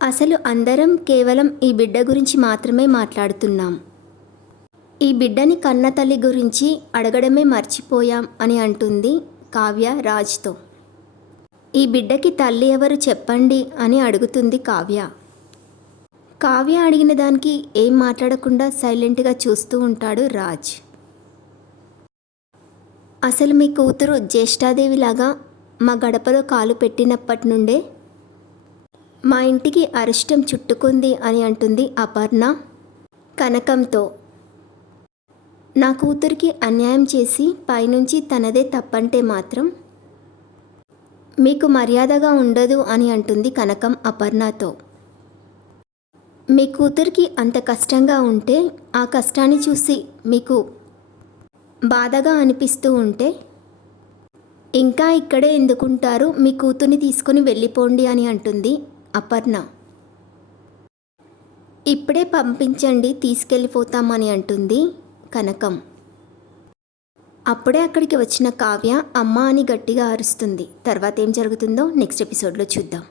అసలు అందరం కేవలం ఈ బిడ్డ గురించి మాత్రమే మాట్లాడుతున్నాం. ఈ బిడ్డని కన్న తల్లి గురించి అడగడమే మర్చిపోయాం అని అంటుంది కావ్య రాజ్తో. ఈ బిడ్డకి తల్లి ఎవరు చెప్పండి అని అడుగుతుంది కావ్య. కావ్య అడిగిన దానికి ఏం మాట్లాడకుండా సైలెంట్గా చూస్తూ ఉంటాడు రాజ్. అసలు మీ కూతురు జ్యేష్ఠాదేవిలాగా మా గడపలో కాలు పెట్టినప్పటి నుండే మా ఇంటికి అరిష్టం చుట్టుకుంది అని అంటుంది అపర్ణ కనకంతో. నా కూతురికి అన్యాయం చేసి పైనుంచి తనదే తప్పంటే మాత్రం మీకు మర్యాదగా ఉండదు అని అంటుంది కనకం అపర్ణతో. మీ కూతురికి అంత కష్టంగా ఉంటే ఆ కష్టాన్ని చూసి మీకు బాధగా అనిపిస్తూ ఉంటే ఇంకా ఇక్కడే ఎందుకుంటారు, మీ కూతుర్ని తీసుకొని వెళ్ళిపోండి అని అంటుంది అపర్ణ. ఇప్పుడే పంపించండి, తీసుకెళ్ళిపోతామని అంటుంది కనకం. అప్పుడే అక్కడికి వచ్చిన కావ్య అమ్మ అని గట్టిగా అరుస్తుంది. తర్వాత ఏం జరుగుతుందో నెక్స్ట్ ఎపిసోడ్లో చూద్దాం.